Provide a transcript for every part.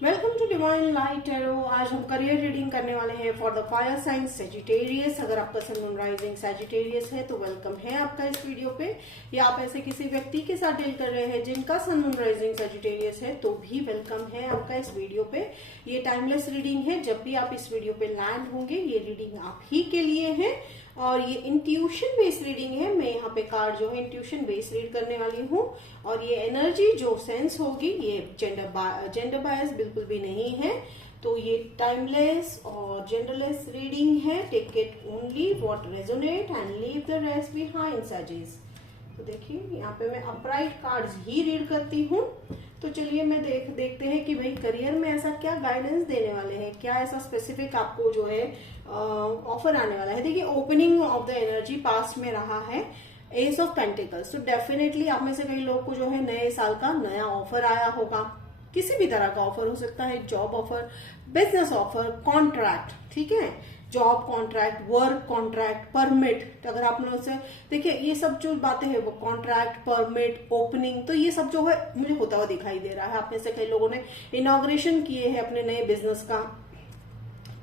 Welcome to divine light tarot. आज हम career reading करने वाले हैं for the fire sign Sagittarius. अगर आपका सन मून राइजिंग सेजिटेरियस है तो वेलकम है आपका इस वीडियो पे, या आप ऐसे किसी व्यक्ति के साथ डील कर रहे हैं जिनका सन मून राइजिंग सेजिटेरियस है तो भी वेलकम है आपका इस वीडियो पे। ये टाइमलेस रीडिंग है, जब भी आप इस वीडियो पे लैंड होंगे ये रीडिंग आप ही के लिए है। और ये इंट्यूशन बेस्ड रीडिंग है। मैं यहाँ पे कार्ड जो है इंट्यूशन बेस्ड रीड करने वाली हूँ, और ये एनर्जी जो सेंस होगी ये जेंडर बायस बिल्कुल भी नहीं है। तो ये टाइमलेस और जेंडरलेस रीडिंग है। Take it only what resonate and leave the rest behind सजेस। तो देखिए यहाँ पे मैं अपराइट कार्ड्स ही रीड करती हूँ। तो चलिए मैं देखते हैं कि भाई करियर में ऐसा क्या गाइडेंस देने वाले हैं, क्या ऐसा स्पेसिफिक आपको जो है ऑफर आने वाला है। देखिए opening of the energy past में रहा है एस ऑफ पेंटिकल्स। तो डेफिनेटली आप में से कई लोग को जो है नए साल का नया ऑफर आया होगा। किसी भी तरह का ऑफर हो सकता है, job offer, business offer, contract, ठीक है, job contract, work contract, permit. अगर आप लोग से देखिए ये सब जो बातें हैं वो कॉन्ट्रैक्ट, परमिट, ओपनिंग, तो ये सब जो है मुझे होता हुआ दिखाई दे रहा है। आप में से कई लोगों ने इनॉग्रेशन किए हैं अपने नए बिजनेस का,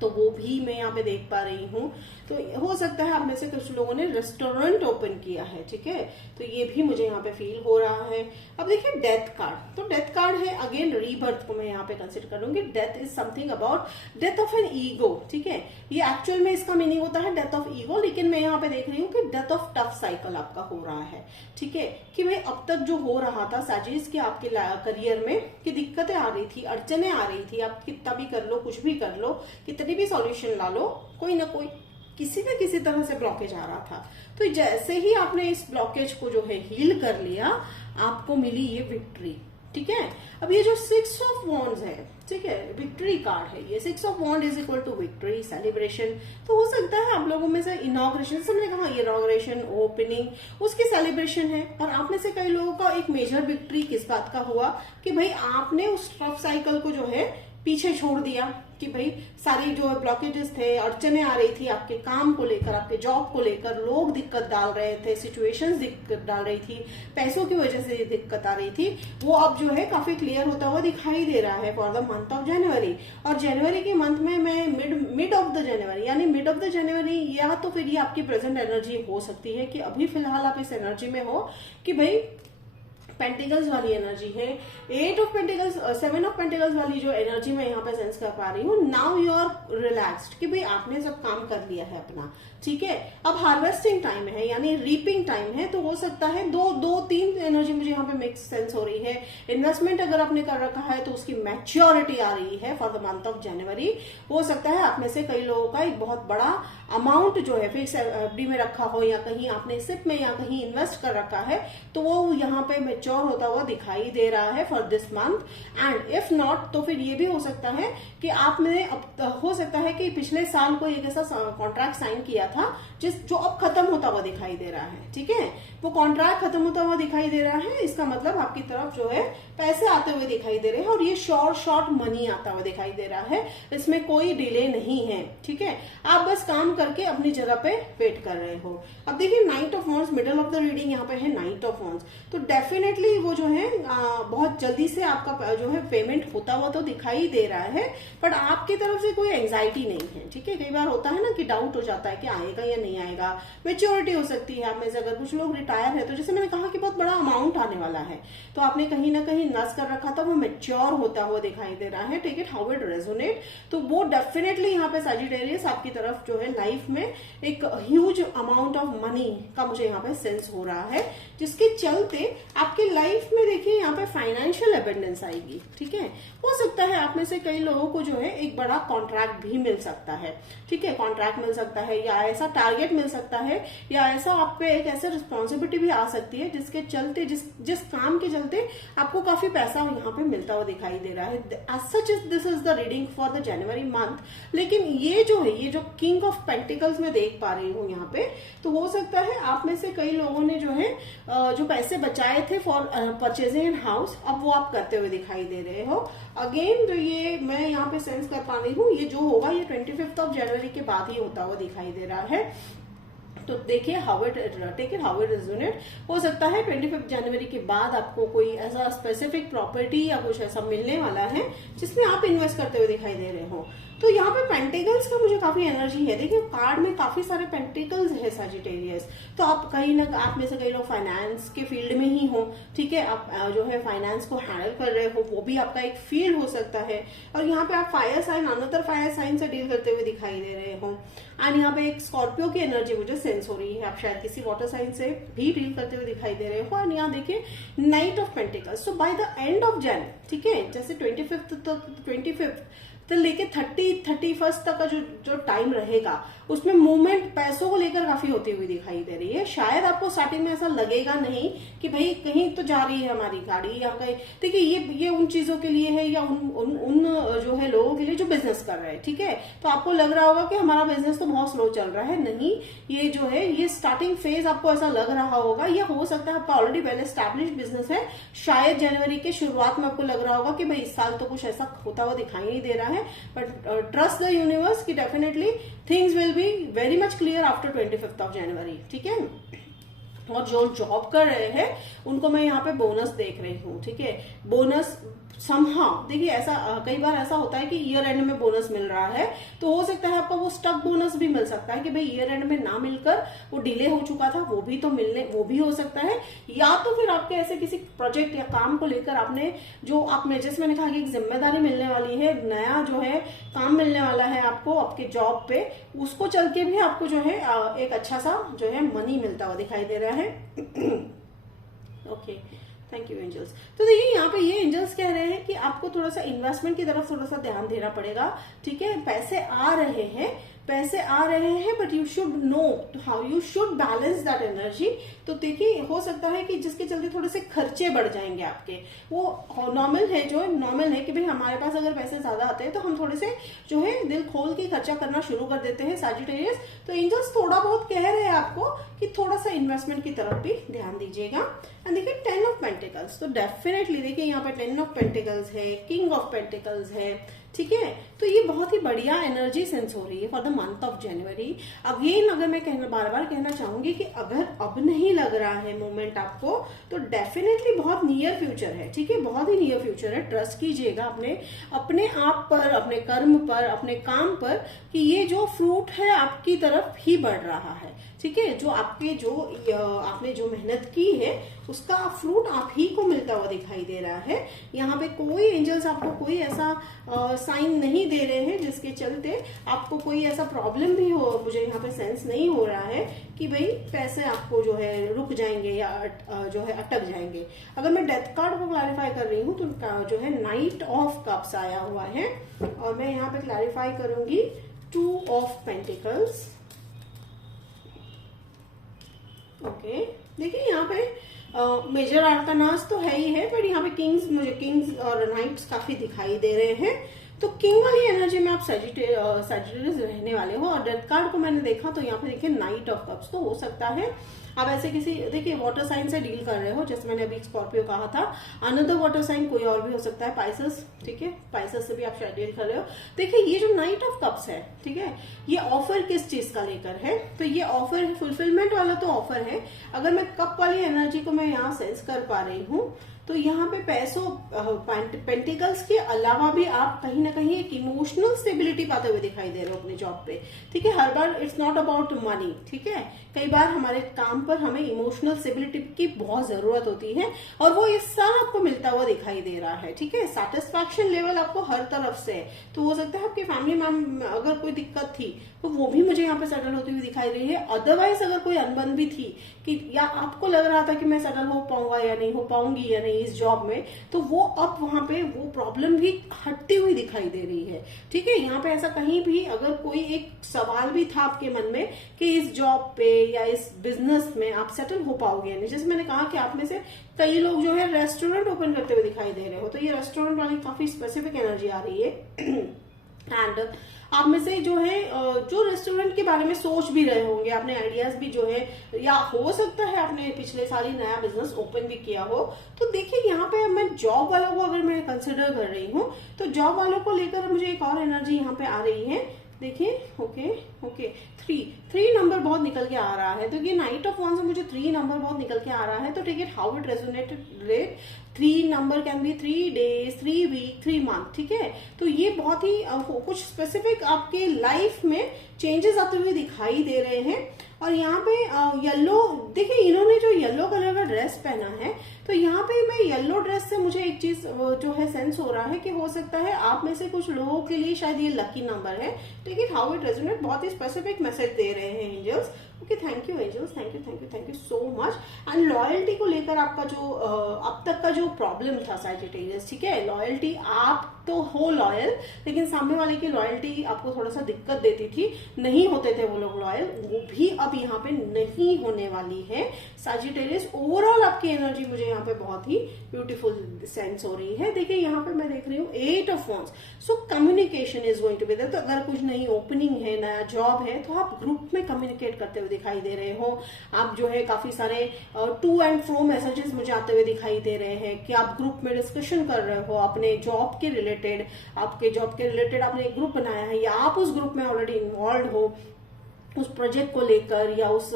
तो वो भी मैं यहाँ पे देख पा रही हूँ। तो हो सकता है आप में से कुछ लोगों ने रेस्टोरेंट ओपन किया है, ठीक है, तो ये भी मुझे यहाँ पे फील हो रहा है। अब देखिए डेथ कार्ड, तो डेथ कार्ड है अगेन रीबर्थ को मैं यहाँ पे कंसिडर करूंगी। Death is something about death of an ego, ठीक है। ये एक्चुअल में इसका मीनिंग होता है डेथ ऑफ ईगो, लेकिन मैं यहाँ पे देख रही हूँ कि डेथ ऑफ टफ साइकिल आपका हो रहा है, ठीक है। कि भाई अब तक जो हो रहा था साजिश के आपके करियर में कि दिक्कतें आ रही थी, अड़चने आ रही थी, आप कितना भी कर लो, कुछ भी कर लो, कितनी भी सॉल्यूशन ला लो, कोई ना कोई किसी न किसी तरह से ब्लॉकेज आ रहा था। तो जैसे ही आपने इस ब्लॉकेज को जो है हील कर लिया, आपको मिली ये विक्ट्री, ठीक है। अब ये जो 6 ऑफ वॉन्ड्स है, ठीक है, विक्ट्री कार्ड है ये। 6 of wand is equal to victory, celebration. तो हो सकता है आप लोगों में से इनॉग्रेशन, सबने कहा इनॉग्रेशन, ओपनिंग, उसकी सेलिब्रेशन है। और आप में से कई लोगों का एक मेजर विक्ट्री किस बात का हुआ कि भाई आपने उस टफ साइकिल को जो है पीछे छोड़ दिया, कि भाई सारी जो ब्लॉकेजेस थे, अड़चने आ रही थी आपके काम को लेकर, आपके जॉब को लेकर, लोग दिक्कत डाल रहे थे, सिचुएशंस दिक्कत डाल रही थी, पैसों की वजह से दिक्कत आ रही थी, वो अब जो है काफी क्लियर होता हुआ दिखाई दे रहा है for the month of January. और जनवरी के मंथ में मैं मिड ऑफ द जनवरी, यानी मिड ऑफ द जनवरी, या तो फिर ये आपकी प्रेजेंट एनर्जी हो सकती है कि अभी फिलहाल आप इस एनर्जी में हो कि भाई पेंटिकल्स वाली एनर्जी है, 8 ऑफ पेंटिकल्स, 7 ऑफ पेंटिकल्स वाली जो एनर्जी मैं यहाँ पे सेंस कर पा रही हूँ। नाउ यू आर रिलैक्स्ड कि भाई आपने सब काम कर लिया है अपना, ठीक है। अब हार्वेस्टिंग टाइम है, यानी रीपिंग टाइम है। तो हो सकता है दो तीन एनर्जी मुझे यहाँ पे मिक्स सेंस हो रही है। इन्वेस्टमेंट अगर आपने कर रखा है तो उसकी मैच्योरिटी आ रही है for the month of January. हो सकता है आप में से कई लोगों का एक बहुत बड़ा अमाउंट जो है फिक्स एफडी में रखा हो, या कहीं आपने सिप में या कहीं इन्वेस्ट कर रखा है, तो वो यहाँ पे मैच्योर होता हुआ दिखाई दे रहा है for this month. And if not, तो फिर ये भी हो सकता है कि आपने हो सकता है कि पिछले साल कोई एक ऐसा कॉन्ट्रैक्ट साइन किया था जो अब खत्म होता हुआ दिखाई दे रहा है, ठीक है। वो कॉन्ट्रैक्ट खत्म होता हुआ दिखाई दे रहा है, इसका मतलब आपकी तरफ जो है पैसे आते हुए दिखाई दे रहे हैं, और ये शॉर्ट मनी आता हुआ दिखाई दे रहा है। इसमें कोई डिले नहीं है, ठीक है। आप बस काम करके अपनी जगह पे वेट कर रहे हो। अब देखिए night of wands, middle of the reading यहाँ पे है नाइट ऑफ वॉन्ड्स। तो डेफिनेटली वो जो है बहुत जल्दी से आपका जो है पेमेंट होता हुआ तो दिखाई दे रहा है, बट आपकी तरफ से कोई एंजाइटी नहीं है, ठीक है। कई बार होता है ना कि डाउट हो जाता है कि आएगा या नहीं आएगा। मेच्योरिटी हो सकती है आप में से, अगर कुछ लोग रिटायर है तो जैसे मैंने कहा कि बहुत बड़ा अमाउंट आने वाला है, तो आपने कहीं ना कहीं इन्वेस्ट कर रखा था, वो मेच्योर होता हुआ दिखाई दे रहा है। Take it how it resonate. तो वो डेफिनेटली यहाँ पे सजिटेरियस आपकी तरफ जो है लाइफ में एक ह्यूज अमाउंट ऑफ मनी का मुझे यहाँ पे सेंस हो रहा है, जिसके चलते आपकी लाइफ में देखिए यहाँ पे फाइनेंशियल एबंडेंस आएगी, ठीक है। हो सकता है आप में से कई लोगों को जो है एक बड़ा कॉन्ट्रैक्ट भी मिल सकता है, ठीक है, कॉन्ट्रैक्ट मिल सकता है, या ऐसा टारगेट मिल सकता है, या ऐसा आप पे एक ऐसे रिस्पॉन्सिबिलिटी भी आ सकती है जिसके चलते जिस काम के चलते आपको काफी पैसा यहाँ पे मिलता हुआ दिखाई दे रहा है। As such this is the reading for the January month. लेकिन ये जो किंग ऑफ पेंटिकल्स में देख पा रही हूँ यहाँ पे, तो हो सकता है आप में से कई लोगों ने जो है जो पैसे बचाए थे फॉर परचेजिंग एन हाउस, अब वो आप करते हुए दिखाई दे रहे हो। अगेन जो ये मैं यहाँ पे सेंस कर पा रही हूँ, ये जो होगा ये 25 ऑफ जनवरी के बाद ही होता हुआ दिखाई दे रहा है। तो देखिए take it how it resonate. हो सकता है 25 जनवरी के बाद आपको कोई ऐसा स्पेसिफिक प्रॉपर्टी या कुछ ऐसा मिलने वाला है जिसमें आप इन्वेस्ट करते हुए दिखाई दे रहे हो। तो यहाँ पे पेंटिकल्स का मुझे काफी एनर्जी है। देखिए कार्ड में काफी सारे पेंटिकल्स है सजिटेरियस। तो आप कहीं ना, आप में से कई लोग फाइनेंस के फील्ड में ही हो, ठीक है, आप जो है फाइनेंस को हैंडल कर रहे हो, वो भी आपका एक फील्ड हो सकता है। और यहाँ पे आप fire sign, another fire sign से डील करते हुए दिखाई दे रहे हो। एंड यहाँ पे एक स्कॉर्पियो की एनर्जी मुझे सेंस हो रही है, आप शायद किसी वाटर साइन से भी डील करते हुए दिखाई दे रहे हो। और यहाँ देखिए night of pentacles. So by the end of Jain, ठीक है, जैसे 25 तो लेके 31 तक का जो टाइम रहेगा उसमें मूवमेंट पैसों को लेकर काफी होती हुई दिखाई दे रही है। शायद आपको स्टार्टिंग में ऐसा लगेगा नहीं कि भाई कहीं तो जा रही है हमारी गाड़ी या कहीं, देखिए ये उन चीजों के लिए है या उन जो है लोगों के लिए जो बिजनेस कर रहे हैं, ठीक है। तो आपको लग रहा होगा कि हमारा बिजनेस तो बहुत स्लो चल रहा है, नहीं, ये जो है ये स्टार्टिंग फेज आपको ऐसा लग रहा होगा। ये हो सकता है आपका ऑलरेडी वेल एस्टैब्लिश बिजनेस है, शायद जनवरी के शुरुआत में आपको लग रहा होगा कि भाई इस साल तो कुछ ऐसा होता हुआ दिखाई नहीं दे रहा है। बट ट्रस्ट द यूनिवर्स कि definitely things will be very much clear after 25 जनवरी, ठीक है। और जो जॉब कर रहे हैं उनको मैं यहाँ पे बोनस देख रही हूँ, ठीक है। बोनस समहाउ, देखिए ऐसा कई बार ऐसा होता है कि ईयर एंड में बोनस मिल रहा है, तो हो सकता है आपका वो स्टक बोनस भी मिल सकता है कि भाई ईयर एंड में ना मिलकर वो डिले हो चुका था, वो भी हो सकता है। या तो फिर आपके ऐसे किसी प्रोजेक्ट या काम को लेकर आपने जैसे मैंने कहा कि एक जिम्मेदारी मिलने वाली है, नया जो है काम मिलने वाला है आपको आपके जॉब पे, उसको चल के भी आपको जो है एक अच्छा सा जो है मनी मिलता हुआ दिखाई दे रहा है। Okay, thank you angels. तो देखिए यहाँ पे ये एंजल्स कह रहे हैं कि आपको थोड़ा सा इन्वेस्टमेंट की तरफ थोड़ा सा ध्यान देना पड़ेगा, ठीक है। पैसे आ रहे हैं but you should know how you should balance that energy. तो देखिए हो सकता है कि जिसके चलते थोड़े से खर्चे बढ़ जाएंगे आपके, वो नॉर्मल है कि भाई हमारे पास अगर पैसे ज्यादा आते हैं तो हम थोड़े से जो है दिल खोल के खर्चा करना शुरू कर देते हैं सजिटेरियस। तो एंजल्स थोड़ा बहुत कह रहे हैं आपको कि थोड़ा सा इन्वेस्टमेंट की तरफ भी ध्यान दीजिएगा। एंड देखिए 10 ऑफ पेंटिकल्स, तो डेफिनेटली देखिए यहाँ पे 10 ऑफ पेंटिकल्स है, किंग ऑफ पेंटिकल्स है, ठीक है। तो ये बहुत ही बढ़िया एनर्जी सेंस हो रही है for the month of January. Again अगर मैं बार बार कहना चाहूंगी कि अगर अब नहीं लग रहा है मूवमेंट आपको, तो डेफिनेटली बहुत नियर फ्यूचर है, ठीक है, बहुत ही नियर फ्यूचर है। ट्रस्ट कीजिएगा अपने आप पर, अपने कर्म पर, अपने काम पर, कि ये जो फ्रूट है आपकी तरफ ही बढ़ रहा है, ठीक है। आपने जो मेहनत की है उसका फ्रूट आप ही को मिलता हुआ दिखाई दे रहा है। यहाँ पे कोई एंजल्स आपको कोई ऐसा साइन नहीं दे रहे हैं जिसके चलते आपको कोई ऐसा प्रॉब्लम भी हो, मुझे यहाँ पे सेंस नहीं हो रहा है कि भाई पैसे आपको जो है रुक जाएंगे या जो है अटक जाएंगे। अगर मैं डेथ कार्ड को क्लैरिफाई कर रही हूँ तो जो है नाइट ऑफ कप्स आया हुआ है, और मैं यहाँ पे क्लैरिफाई करूंगी 2 ऑफ पेंटिकल्स। ओके, देखिए यहाँ पे मेजर आर्कानास तो है ही है, पर यहाँ पे मुझे किंग्स और नाइट्स काफी दिखाई दे रहे हैं। तो किंग वाली एनर्जी में आप सजिटेरियस रहने वाले हो। और डेथ कार्ड को मैंने देखा तो यहाँ पे देखिए नाइट ऑफ कप्स, तो हो सकता है आप ऐसे किसी, देखिए वाटर साइन से डील कर रहे हो, जैसे मैंने अभी स्कॉर्पियो कहा था। अनदर वाटर साइन कोई और भी हो सकता है, पाइसेस, ठीक है, पाइसेस से भी आप शायद डील कर रहे हो। देखिए ये जो नाइट ऑफ कप्स है, ठीक है, ये ऑफर किस चीज का लेकर है, तो ये ऑफर फुलफिलमेंट वाला तो ऑफर है। अगर मैं कप वाली एनर्जी को मैं यहाँ सेंस कर पा रही हूँ, तो यहाँ पे पेंटिकल्स के अलावा भी आप कहीं ना कहीं एक इमोशनल स्टेबिलिटी पाते हुए दिखाई दे रहे हो अपने जॉब पे, ठीक है। हर बार इट्स नॉट अबाउट मनी, ठीक है, कई बार हमारे काम पर हमें इमोशनल स्टेबिलिटी की बहुत जरूरत होती है, और वो इस साल आपको मिलता हुआ दिखाई दे रहा है, ठीक है। सेटिस्फैक्शन लेवल आपको हर तरफ से, तो हो सकता है आपकी फैमिली में अगर कोई दिक्कत थी तो वो भी मुझे यहाँ पे सेटल होती हुई दिखाई दे रही है। अदरवाइज अगर कोई अनबन भी थी कि या आपको लग रहा था कि मैं सेटल हो पाऊंगा या नहीं, हो पाऊंगी या नहीं इस जॉब में, तो वो अब वहां पे वो प्रॉब्लम भी हटती हुई दिखाई दे रही है, ठीक है। यहाँ पे ऐसा कहीं भी अगर कोई एक सवाल भी था आपके मन में कि इस जॉब पे या इस बिजनेस में आप सेटल हो पाओगे या नहीं, जैसे मैंने कहा कि आप में से कई लोग जो है रेस्टोरेंट ओपन करते हुए दिखाई दे रहे हो, तो ये रेस्टोरेंट वाली काफी स्पेसिफिक एनर्जी आ रही है। एंड आप में से जो है जो रेस्टोरेंट के बारे में सोच भी रहे होंगे, आपने आइडियाज भी जो है, या हो सकता है आपने पिछले साल ही नया बिजनेस ओपन भी किया हो। तो देखिए यहाँ पे मैं जॉब वालों को अगर मैं कंसिडर कर रही हूँ, तो जॉब वालों को लेकर मुझे एक और एनर्जी यहाँ पे आ रही है देखिए ओके ओके, थ्री नंबर बहुत निकल के आ रहा है। तो ये नाइट ऑफ वांड्स से मुझे 3 नंबर बहुत निकल के आ रहा है। तो take it how it resonated. 3 number can be 3 days, 3 week, 3 month, ठीक है। तो ये बहुत ही कुछ स्पेसिफिक आपके लाइफ में चेंजेस आते हुए दिखाई दे रहे हैं। और यहाँ पे येलो, देखिए इन्होंने जो येलो कलर का ड्रेस पहना है, तो यहाँ पे मैं येलो ड्रेस से मुझे एक चीज जो है सेंस हो रहा है कि हो सकता है आप में से कुछ लोगों के लिए शायद ये लकी नंबर है। ठीक है, हाउ इट रेजोनेट, बहुत ही स्पेसिफिक मैसेज दे रहे हैं angels. Okay, thank you angels, thank you thank you thank you so much. And loyalty को लेकर आपका जो अब तक का जो प्रॉब्लम था सैजिटेरियस, ठीक है, लॉयल्टी, आप तो हो लॉयल, लेकिन सामने वाले की लॉयल्टी आपको थोड़ा सा दिक्कत देती थी, नहीं होते थे वो लोग लॉयल, वो भी अब यहाँ पे नहीं होने वाली है सैजिटेरियस। ओवरऑल आपकी एनर्जी मुझे यहाँ पे बहुत ही ब्यूटीफुल सेंस हो रही है। देखिए यहाँ पे मैं देख रही हूँ 8 of wands, so communication is going to be there. तो अगर कुछ नई ओपनिंग है, नया जॉब है, तो आप ग्रुप में कम्युनिकेट करते हुए दिखाई दे रहे हो। आप जो है काफी सारे टू एंड फ्रो मैसेजेस मुझे आते हुए दिखाई दे रहे हैं कि आप ग्रुप में डिस्कशन कर रहे हो अपने जॉब के रिलेटेड, आपके जॉब के रिलेटेड आपने एक ग्रुप बनाया है, या आप उस ग्रुप में ऑलरेडी इन्वॉल्व हो उस प्रोजेक्ट को लेकर या उस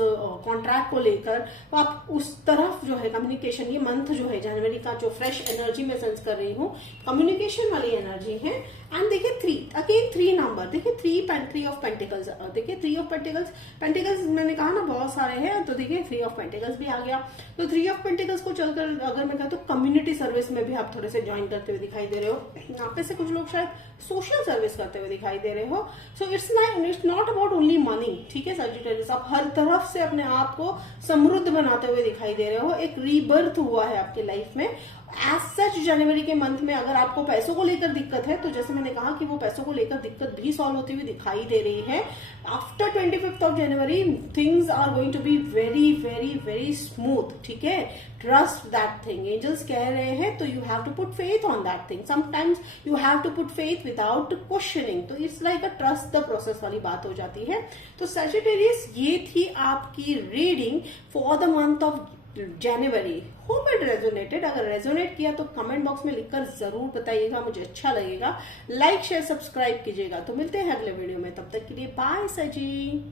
कॉन्ट्रैक्ट को लेकर। तो आप उस तरफ जो है कम्युनिकेशन, ये मंथ जो है जनवरी का जो फ्रेश एनर्जी में सेंस कर रही हूँ, कम्युनिकेशन वाली एनर्जी है। एंड देखिए 3 अगेन 3 नंबर, देखिए 3 ऑफ पेंटिकल्स, देखिए 3 ऑफ पेंटिकल्स मैंने कहा ना बहुत सारे हैं, तो देखिए 3 ऑफ पेंटिकल्स भी आ गया। तो 3 ऑफ पेंटिकल्स को चलकर अगर मैं कहूँ तो कम्युनिटी सर्विस में भी आप थोड़े से ज्वाइन करते हुए दिखाई दे रहे हो। आप में से कुछ लोग शायद सोशल सर्विस करते हुए दिखाई दे रहे हो। So it's not about only money, ठीक है सैजिटेरियस, आप हर तरफ से अपने आप को समृद्ध बनाते हुए दिखाई दे रहे हो। एक रीबर्थ हुआ है आपके लाइफ में। एज सच जनवरी के मंथ में अगर आपको पैसों को लेकर दिक्कत है, तो जैसे मैंने कहा कि वो पैसों को लेकर दिक्कत भी सॉल्व होती हुई दिखाई दे रही है। After 25th of January things are going to be very very very smooth, ठीक है। ट्रस्ट दैट थिंग, एंजल्स कह रहे हैं, तो you have to put faith on that thing. Sometimes you have to put faith without questioning, तो it's like a trust the process वाली बात हो जाती है। तो सैजिटेरियस, ये थी आपकी reading for the month of January. Hope it resonated. अगर रेजोनेट किया तो कमेंट बॉक्स में लिखकर जरूर बताइएगा, मुझे अच्छा लगेगा। लाइक शेयर सब्सक्राइब कीजिएगा। तो मिलते हैं अगले वीडियो में, तब तक के लिए बाय सजी।